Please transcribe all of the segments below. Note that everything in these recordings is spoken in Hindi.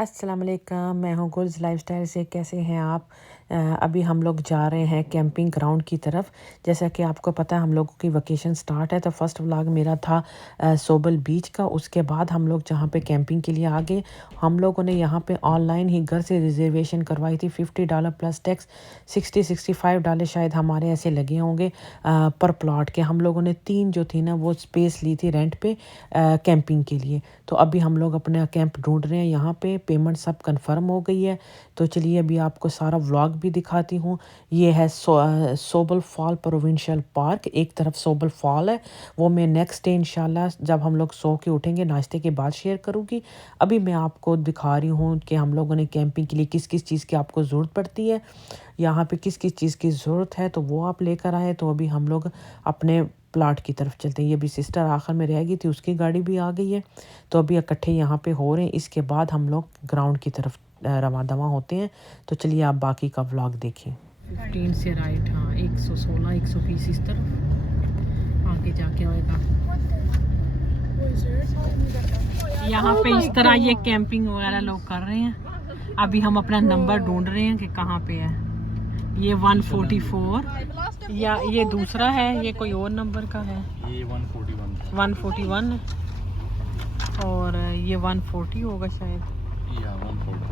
अस्सलाम वालेकुम, मैं हूँ गुल्स लाइफस्टाइल से। कैसे हैं आप? अभी हम लोग जा रहे हैं कैंपिंग ग्राउंड की तरफ। जैसा कि आपको पता है हम लोगों की वकेशन स्टार्ट है, तो फर्स्ट व्लॉग मेरा था सोबल बीच का। उसके बाद हम लोग जहाँ पे कैंपिंग के लिए आ गए। हम लोगों ने यहाँ पे ऑनलाइन ही घर से रिजर्वेशन करवाई थी। $50 प्लस टैक्स, $60-65 शायद हमारे ऐसे लगे होंगे पर प्लॉट के। हम लोगों ने 3 जो थी ना वो स्पेस ली थी रेंट पे कैंपिंग के लिए। तो अभी हम लोग अपना कैंप ढूंढ रहे हैं। यहाँ पे पेमेंट सब कंफर्म हो गई है। तो चलिए अभी आपको सारा व्लॉग भी दिखाती हूँ। ये है सोबल फॉल प्रोविंशियल पार्क। एक तरफ सोबल फॉल है, वो मैं नेक्स्ट डे इंशाल्लाह जब हम लोग सो के उठेंगे नाश्ते के बाद शेयर करूँगी। अभी मैं आपको दिखा रही हूँ कि हम लोगों ने कैंपिंग के लिए किस किस चीज़ की आपको ज़रूरत पड़ती है, यहाँ पे किस किस चीज़ की ज़रूरत है, तो वो आप लेकर आए। तो अभी हम लोग अपने प्लाट की तरफ चलते हैं। ये भी सिस्टर आखिर में रह गई थी, उसकी गाड़ी भी आ गई है। तो अभी इकट्ठे यहाँ पे हो रहे हैं। इसके बाद हम लोग ग्राउंड की तरफ रवा दवा होते हैं। तो चलिए आप बाकी का व्लॉग देखें। 15 से राइट, हाँ 116 120 इस तरफ आगे जाके होएगा। यहाँ पे इस तरह ये कैंपिंग वगैरह लोग कर रहे हैं। अभी हम अपना नंबर ढूंढ रहे हैं कि कहाँ पे है। ये 144 या ये दूसरा है, ये कोई और नंबर का है। ये 141 है और ये 140 होगा शायद। या 149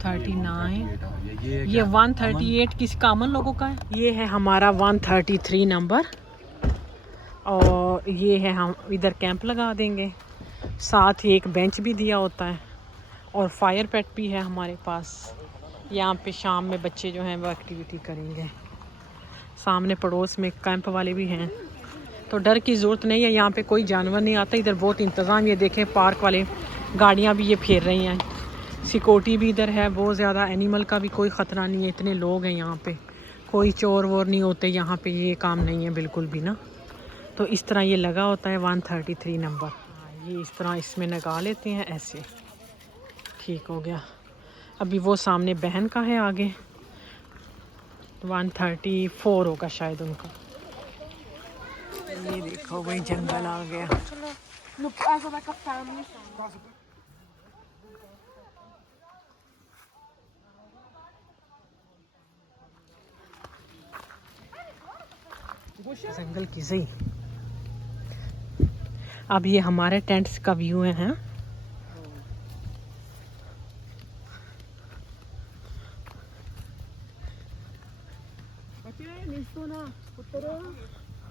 39 ये 138 किस कॉमन लोगों का है। ये है हमारा 133 नंबर और ये है हम इधर कैंप लगा देंगे। साथ ही एक बेंच भी दिया होता है और फायर पेट भी है हमारे पास। यहाँ पे शाम में बच्चे जो हैं वो एक्टिविटी करेंगे। सामने पड़ोस में कैंप वाले भी हैं, तो डर की ज़रूरत नहीं है। यहाँ पे कोई जानवर नहीं आता। इधर बहुत इंतज़ाम, ये देखें पार्क वाले गाड़ियाँ भी ये फेर रही हैं। सिक्योरिटी भी इधर है बहुत ज़्यादा। एनिमल का भी कोई ख़तरा नहीं है। इतने लोग हैं यहाँ पे, कोई चोर वोर नहीं होते यहाँ पे। ये काम नहीं है बिल्कुल भी ना। तो इस तरह ये लगा होता है 133 नंबर। ये इस तरह इसमें लगा लेते हैं ऐसे, ठीक हो गया। अभी वो सामने बहन का है आगे 134 होगा शायद उनका। ये देखो भाई जंगल आ गया। जंगल की सही। अब ये हमारे टेंट्स का व्यू है, हैं?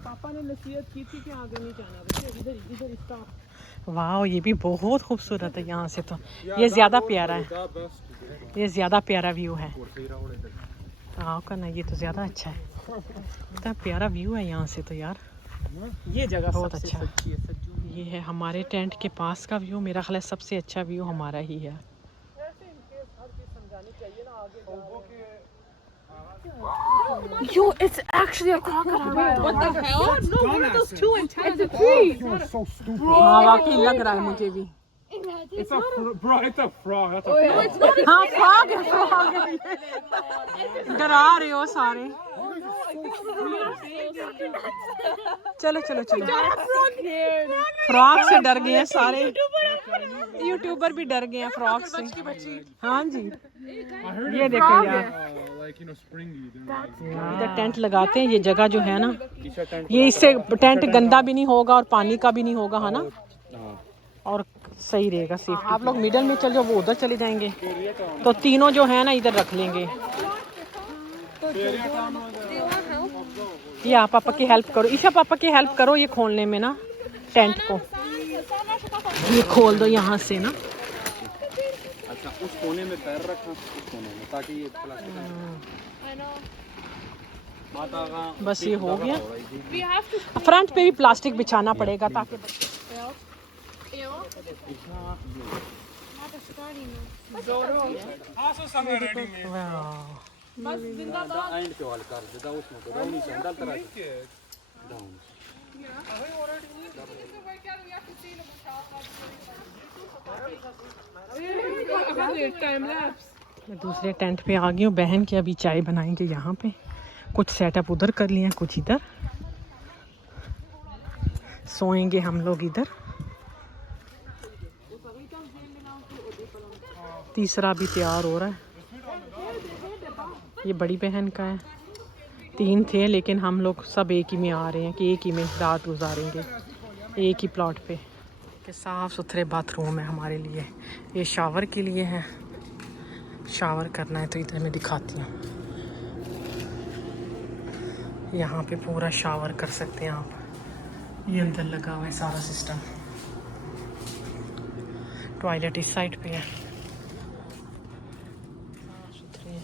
पापा ने नसीहत की थी कि आगे नहीं जाना, इधर इधर इसका। वाह ये भी बहुत खूबसूरत है। यहाँ से तो ये ज़्यादा प्यारा है। ये ज़्यादा प्यारा व्यू है। हाँ का ना, ये तो ज़्यादा अच्छा है। इतना प्यारा व्यू है यहाँ से तो यार। ये जगह बहुत सबसे अच्छा। सच्ची है, सच्ची। ये है हमारे टेंट के पास का व्यू। मेरा ख्याल है सबसे अच्छा व्यू हमारा ही है। Yo, it's actually a crocodile. What the hell? No, what are those two antennas? It's a tree. You're so stupid. हाँ वाकई लग रहा है मुझे भी। It's a frog. That's a frog. हाँ फ्रॉग है, फ्रॉग है। डरा रहे हो सारे। चलो चलो चलो। फ्रॉग से डर गए हैं सारे। यूट्यूबर भी डर गए हैं फ्रॉग से। हाँ जी, ये देखो यार। इधर टेंट लगाते हैं। ये जगह जो है ना, ये इससे टेंट गंदा भी नहीं होगा और पानी का भी नहीं होगा, है ना, और सही रहेगा सेफ्टी। आप लोग मिडल में चल जाओ, वो उधर चले जाएंगे। तो तीनों जो है ना इधर रख लेंगे। या पापा की हेल्प करो, ईशा पापा की हेल्प करो ये खोलने में ना, टेंट को। ये खोल दो यहाँ से ना। अच्छा, उस कोने में पैर रखना, उस कोने में, ताकि ये बस ये हो गया। फ्रंट पे भी प्लास्टिक बिछाना पड़ेगा ताकि मैं दूसरे टेंट पे आ गई हूँ। बहन की अभी चाय बनाएंगे यहाँ पे। कुछ सेटअप उधर कर लिए हैं, कुछ इधर। सोएंगे हम लोग इधर। तीसरा भी तैयार हो रहा है। ये बड़ी बहन का है। 3 थे लेकिन हम लोग सब एक ही में आ रहे हैं कि एक ही में रात गुजारेंगे, एक ही प्लॉट पे। कि साफ़ सुथरे बाथरूम है हमारे लिए। ये शावर के लिए है। शावर करना है तो इधर मैं दिखाती हूँ। यहाँ पे पूरा शावर कर सकते हैं आप। ये अंदर लगा हुआ है सारा सिस्टम। टॉयलेट इस साइड पे है। साफ सुथरे।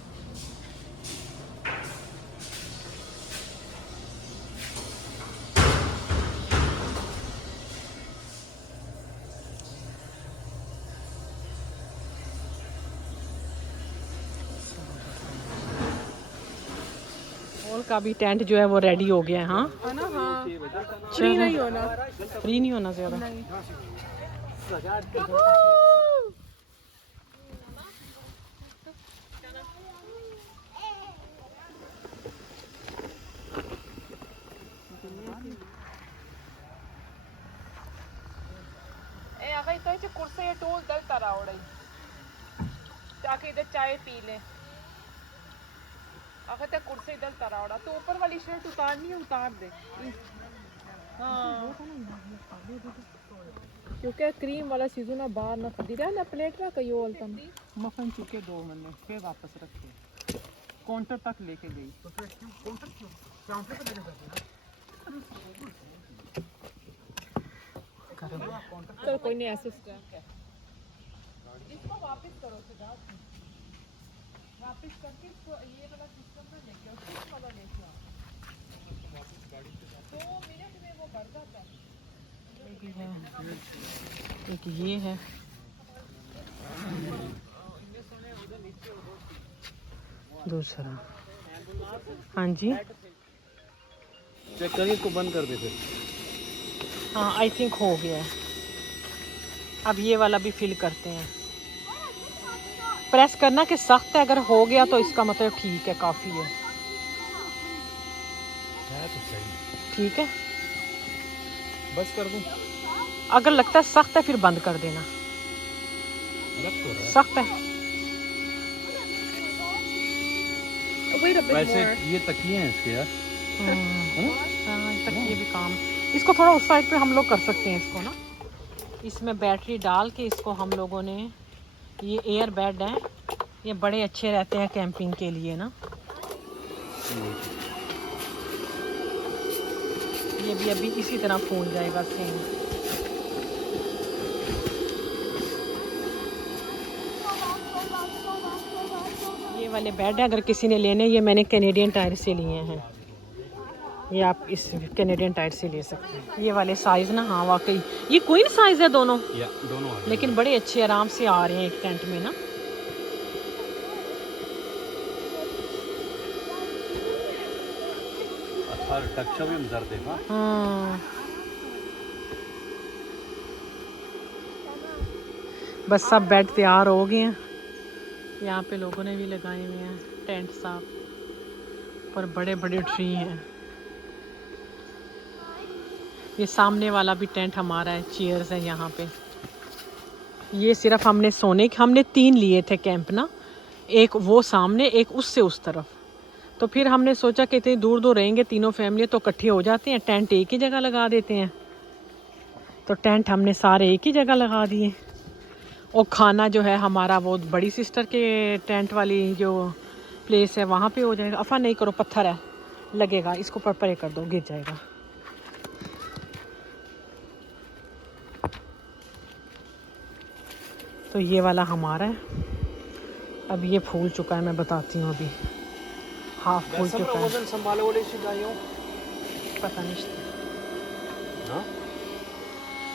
हॉल का भी टेंट जो है वो रेडी हो गया है। हाँ है ना? हाँ, फ्री नहीं होना। फ्री नहीं होना ज़्यादा। अगर इतना कुर्सी या टूल दल तरह हो रही ताकि इधर चाय पी ले। अगर तक कुर्सी दल तरह हो रहा तो ऊपर वाली शर्ट उतारनी है, उतार दे। हाँ, क्योंकि क्रीम वाला सीजन ना बाहर ना खरीदी रहा ना प्लेट में कहीं और तन मफन चुके 2 मैंने फिर वापस रखे, काउंटर तक लेके गई। चलो कोई नहीं, ऐसे इसको वापस करो सीधा, वापस करके इसको ये वाला सिस्टम में लेके आओ, सिस्टम वाला लेके आओ। 2 मिनट में वो भर जाता है। एक ये है। दूसरा। हाँ जी, चेक करिए, इसको बंद कर दे फिर। हाँ आई थिंक हो गया है। अब ये वाला भी फिल करते हैं। प्रेस करना कि सख्त है, अगर हो गया तो इसका मतलब ठीक है, काफ़ी है। तो सही, ठीक है, बस कर दूं। अगर लगता है सख्त है फिर बंद कर देना। लग तो रहा है। सख्त है। Wait a bit वैसे more. ये तकिए हैं इसके यार। हाँ, तक ये भी काम। इसको थोड़ा उस साइड पे हम लोग कर सकते हैं इसको ना। इसमें बैटरी डाल के इसको हम लोगों ने, ये एयर बेड है, ये बड़े अच्छे रहते हैं कैंपिंग के लिए ना। ये भी अभी इसी तरह फूल जाएगा सेम। ये वाले बेड है, अगर किसी ने लेने, ये मैंने कैनेडियन टायर से लिए हैं। ये आप इस कैनेडियन टायर से ले सकते हैं। ये वाले साइज़ ना, हाँ वाकई ये क्वीन साइज़ है दोनों, या दोनों आ लेकिन बड़े अच्छे आराम से आ रहे हैं एक टेंट में ना। हर टक्शा में मजर देखा। हाँ, बस सब बेड तैयार हो गए हैं। यहाँ पे लोगों ने भी लगाए हुए हैं टेंट साफ, पर बड़े बड़े ट्री हैं। ये सामने वाला भी टेंट हमारा है, चेयर्स है यहाँ पे। ये सिर्फ हमने सोने के, हमने 3 लिए थे कैंप ना, एक वो सामने, एक उससे उस तरफ। तो फिर हमने सोचा कि इतनी दूर दूर रहेंगे तीनों फैमिली तो इकट्ठे हो जाते हैं, टेंट एक ही जगह लगा देते हैं। तो टेंट हमने सारे एक ही जगह लगा दिए। और खाना जो है हमारा वो बड़ी सिस्टर के टेंट वाली जो प्लेस है वहाँ पे हो जाएगा। अफा नहीं करो, पत्थर है लगेगा, इसको परे कर दो, गिर जाएगा। तो ये वाला हमारा है। अब ये फूल चुका है, मैं बताती हूँ अभी हाफ फूल चुका है। वजन संभाले वाले शिकायतों पता नहीं, ना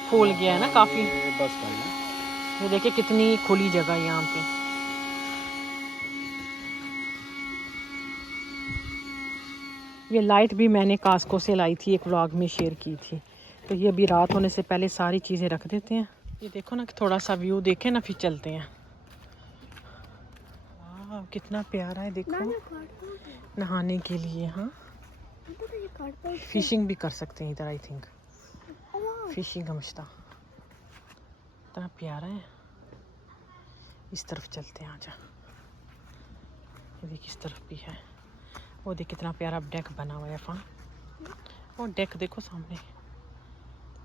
फूल गया है ना काफ़ी। बस करना। ये देखिए कितनी खुली जगह है यहाँ पे। ये लाइट भी मैंने कास्को से लाई थी, एक व्लॉग में शेयर की थी। तो ये अभी रात होने से पहले सारी चीज़ें रख देते हैं। ये देखो ना कि थोड़ा सा व्यू देखें ना, फिर चलते हैं। वाह, कितना प्यारा है देखो, नहाने के लिए। हाँ, फिशिंग भी कर सकते हैं इधर, आई थिंक फिशिंग समझता। इतना प्यारा है। इस तरफ चलते हैं, आजा। ये देख इस तरफ भी है। वो देख कितना प्यारा डेक बना हुआ है वहाँ। वो डेक देखो सामने,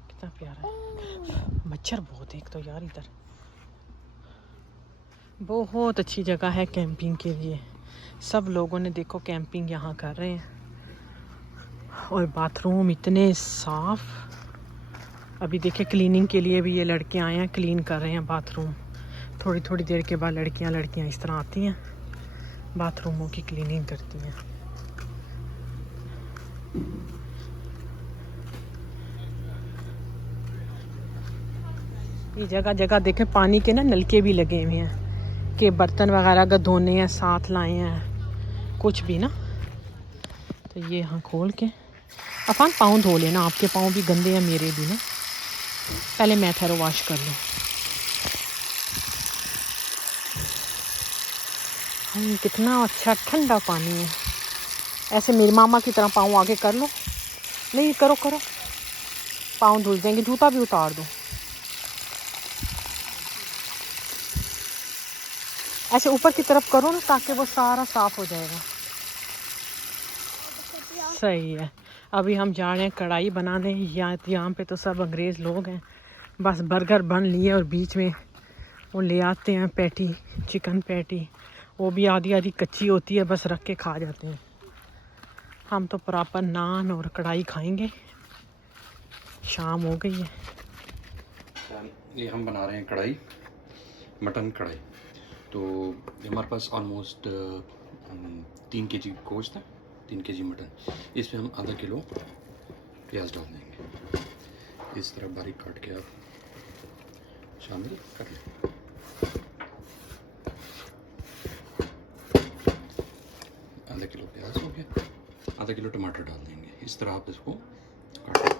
कितना प्यारा है। मच्छर बहुत है एक तो यार इधर। बहुत अच्छी जगह है कैंपिंग के लिए। सब लोगों ने देखो कैंपिंग यहाँ कर रहे हैं। और बाथरूम इतने साफ। अभी देखे क्लीनिंग के लिए भी ये लड़के आए हैं, क्लीन कर रहे हैं बाथरूम। थोड़ी थोड़ी देर के बाद लड़कियाँ इस तरह आती हैं, बाथरूमों की क्लीनिंग करती हैं। ये जगह जगह देखें पानी के ना नलके भी लगे हुए हैं कि बर्तन वगैरह अगर धोने हैं साथ लाए हैं कुछ भी ना। तो ये यहाँ खोल के अफान पाँव धो लेना, आपके पाँव भी गंदे हैं मेरे भी ना। पहले मैं थेरो वॉश कर लूँ। कितना अच्छा ठंडा पानी है। ऐसे मेरी मामा की तरह पाँव आगे कर लो। नहीं करो करो, पाँव धुल जाएंगे। जूता भी उतार दो। ऐसे ऊपर की तरफ करो ना ताकि वो सारा साफ हो जाएगा। सही है। अभी हम जा रहे हैं कढ़ाई बनाने। यहाँ पे तो सब अंग्रेज़ लोग हैं, बस बर्गर बन लिए और बीच में वो ले आते हैं पैटी, चिकन पैटी। वो भी आधी आधी कच्ची होती है, बस रख के खा जाते हैं। हम तो प्रॉपर नान और कढ़ाई खाएंगे। शाम हो गई है। ये हम बना रहे हैं कढ़ाई, मटन कढ़ाई। तो हमारे पास ऑलमोस्ट 3 kg गोश्त है, 3 kg मटन। इसमें हम आधा किलो प्याज डाल देंगे। इस तरह बारीक काट के आप शामिल कर लें। आधा किलो प्याज हो गया। आधा किलो टमाटर डाल देंगे। इस तरह आप इसको काटें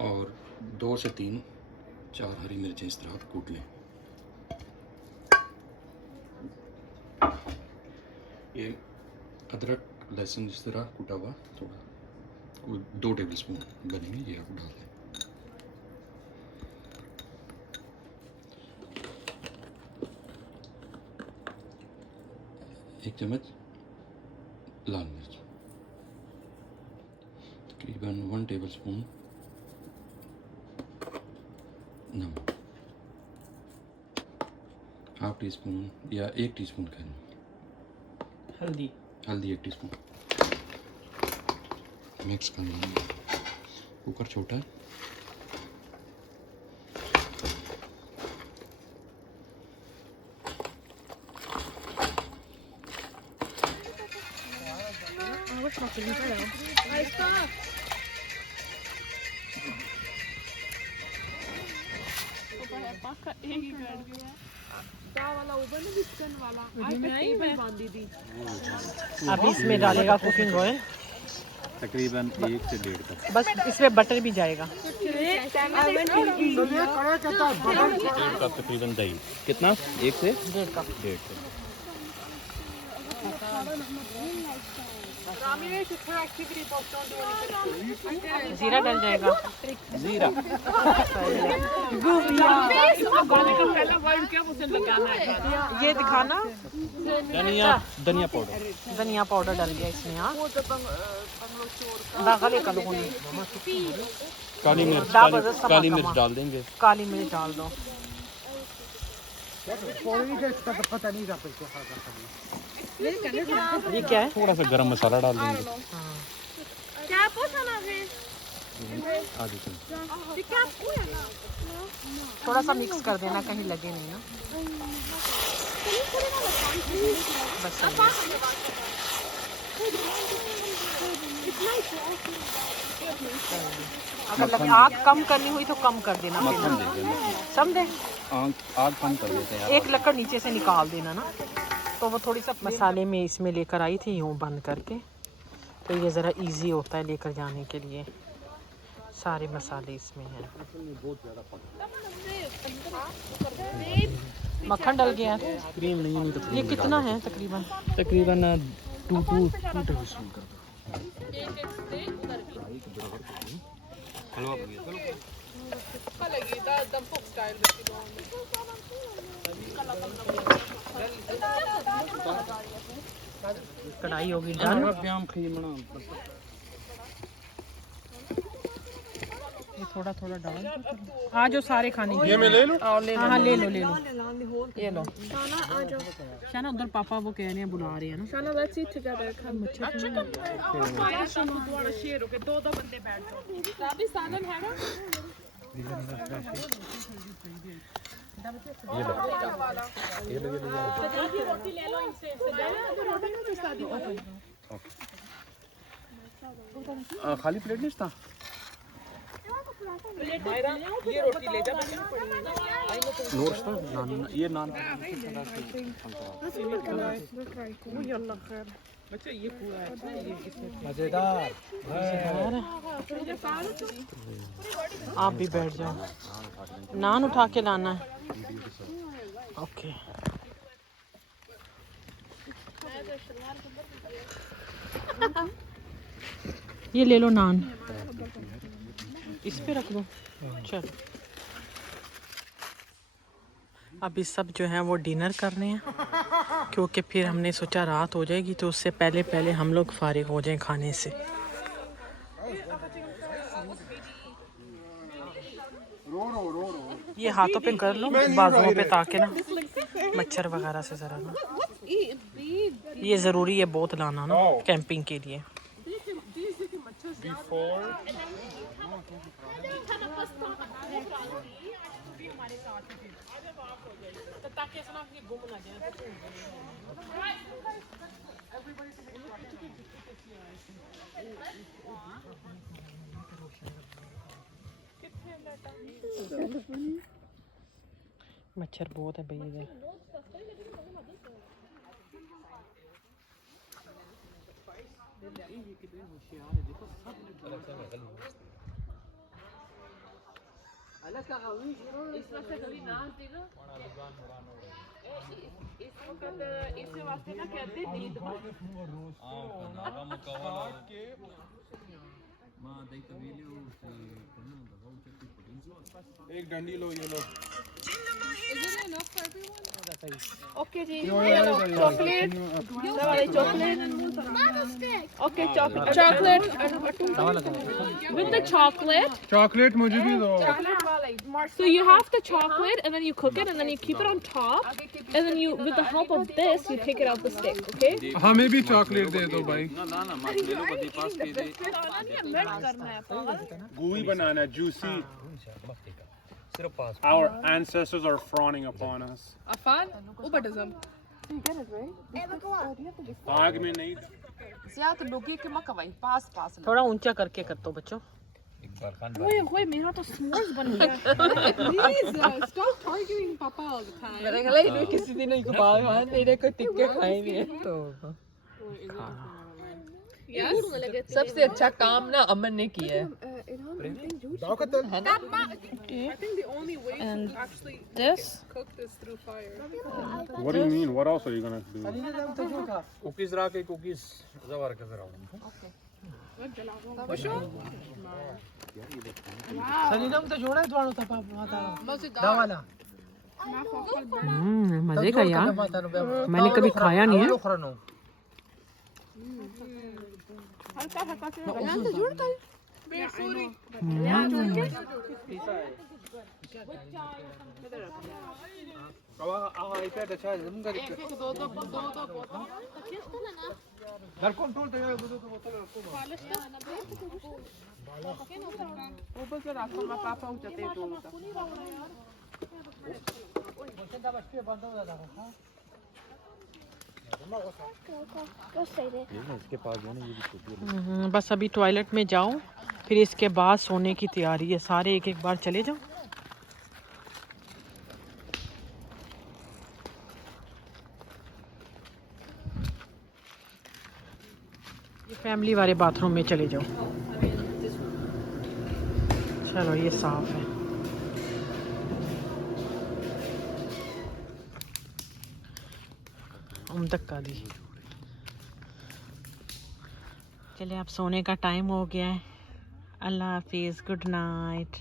और 2 से 4 हरी मिर्चें इस तरह आप कूट लें। ये अदरक लहसुन इस तरह कूटा हुआ थोड़ा 2 टेबलस्पून बनेंगे, ये आप डाल दें। एक चम्मच लाल मिर्च, तकरीबन 1 टेबलस्पून नमक, हाफ टी स्पून या 1 टीस्पून का हल्दी 1 टीस्पून। मिक्स कर लेंगे। कुकर छोटा है। अभी इसमें डालेगा कुकिंग ऑयल तकरीबन 1 से 1.5 कप। बस इसमें बटर भी जाएगा। 1 कप तकरीबन दही। कितना? 1 से 1.5 कप। 1.5 कप। जीरा डल जाएगा। जीरा ये दिखाना। धनिया पाउडर डल गया इसमें। हाँ, दाखिल कर लो। काली मिर्च डाल देंगे। काली मिर्च डाल दो। ये क्या है? थोड़ा सा गरम मसाला डाल देंगे। क्या पूछा ना फिर? आधी चम्मच। थोड़ा सा मिक्स कर देना, कहीं लगे नहीं ना। बस अगर आग कम करनी हुई तो कम कर देना, समझे? आग कम कर देते हैं। एक लकड़ नीचे से निकाल देना ना, तो वो थोड़ी सा मसाले में इसमें लेकर आई थी यूँ बंद करके। तो ये ज़रा इजी होता है लेकर जाने के लिए। सारे मसाले इसमें हैं। मक्खन डल गया है। क्रीम नहीं तो ये कितना है तकरीबन? तकरीबन 2 टेबलस्पून कर दो। कढ़ाई होगी डन। ये थोड़ा थोड़ा डाल हाँ जो सारे खाने ये मैं ले लूं? हाँ ले लो ये लो। शाना उधर पापा वो कह रहे हैं बुला रहे हैं ना। Shana, let's eat together. Come. दो बंदे बैठ जाओ। साबी सालन है ना? रोटी ले लो इनसे। खाली प्लेट नहीं था? ये रोटी ले जा। नोट्स था नान, ये नान बच्चे ये पूरा है ये इसमें मजेदार। आप भी बैठ जाओ। नान उठा के लाना है। ओके ये ले लो नान, इस पे रख दो। चलो अभी सब जो है वो डिनर कर रहे हैं क्योंकि फिर हमने सोचा रात हो जाएगी तो उससे पहले पहले हम लोग फारिग हो जाएं खाने से। ये हाथों पे कर लो, बाजुओं पे ताकि ना मच्छर वगैरह से ज़रा ना। ये ज़रूरी है बहुत लाना ना कैंपिंग के लिए। मच्छर बहुत है भैया इधर। इसके वास्ते ना कहते हैं नींद एक डंडी लो, ये लो। Okay, जी. Chocolate. Okay, chocolate. With the chocolate. Chocolate मुझे भी दो। So you have the chocolate, and then you cook it, and then you keep it on top, and then you, with the help of this, you take it out the stick. Okay? हमें भी चॉकलेट दे दो भाई। gooey banana, juicy. Our ancestors are frowning upon us. Affan उबटज़म आग में नहीं। ज़्यादा लोगी के मकवाई पास थोड़ा ऊंचा करके कर दो बच्चों। Wait, मेरा तो s'mores बन गया. Please stop targeting Papa all the time. मेरे ख्याल है किसी दिन इनको बाल बाल मेरे को टिक्के खाए नहीं है तो सबसे अच्छा काम ना अमन ने किया है। I think the only way to actually This? cook this through fire. What do you mean? What else are you gonna do? Cookies रहा के कुकीज जवार के जरा सलीम तो जोड़ा द्वानो था दावाला। मजे का यार, मैंने कभी खाया नहीं है। बस अभी टॉयलेट में जाओ, फिर इसके बाद सोने की तैयारी है। सारे एक एक बार चले जाओ। फैमिली वाले बाथरूम में चले जाओ। चलो ये साफ है। धक्का दी। चलिए अब सोने का टाइम हो गया है। अल्लाह हाफिज़, गुड नाइट।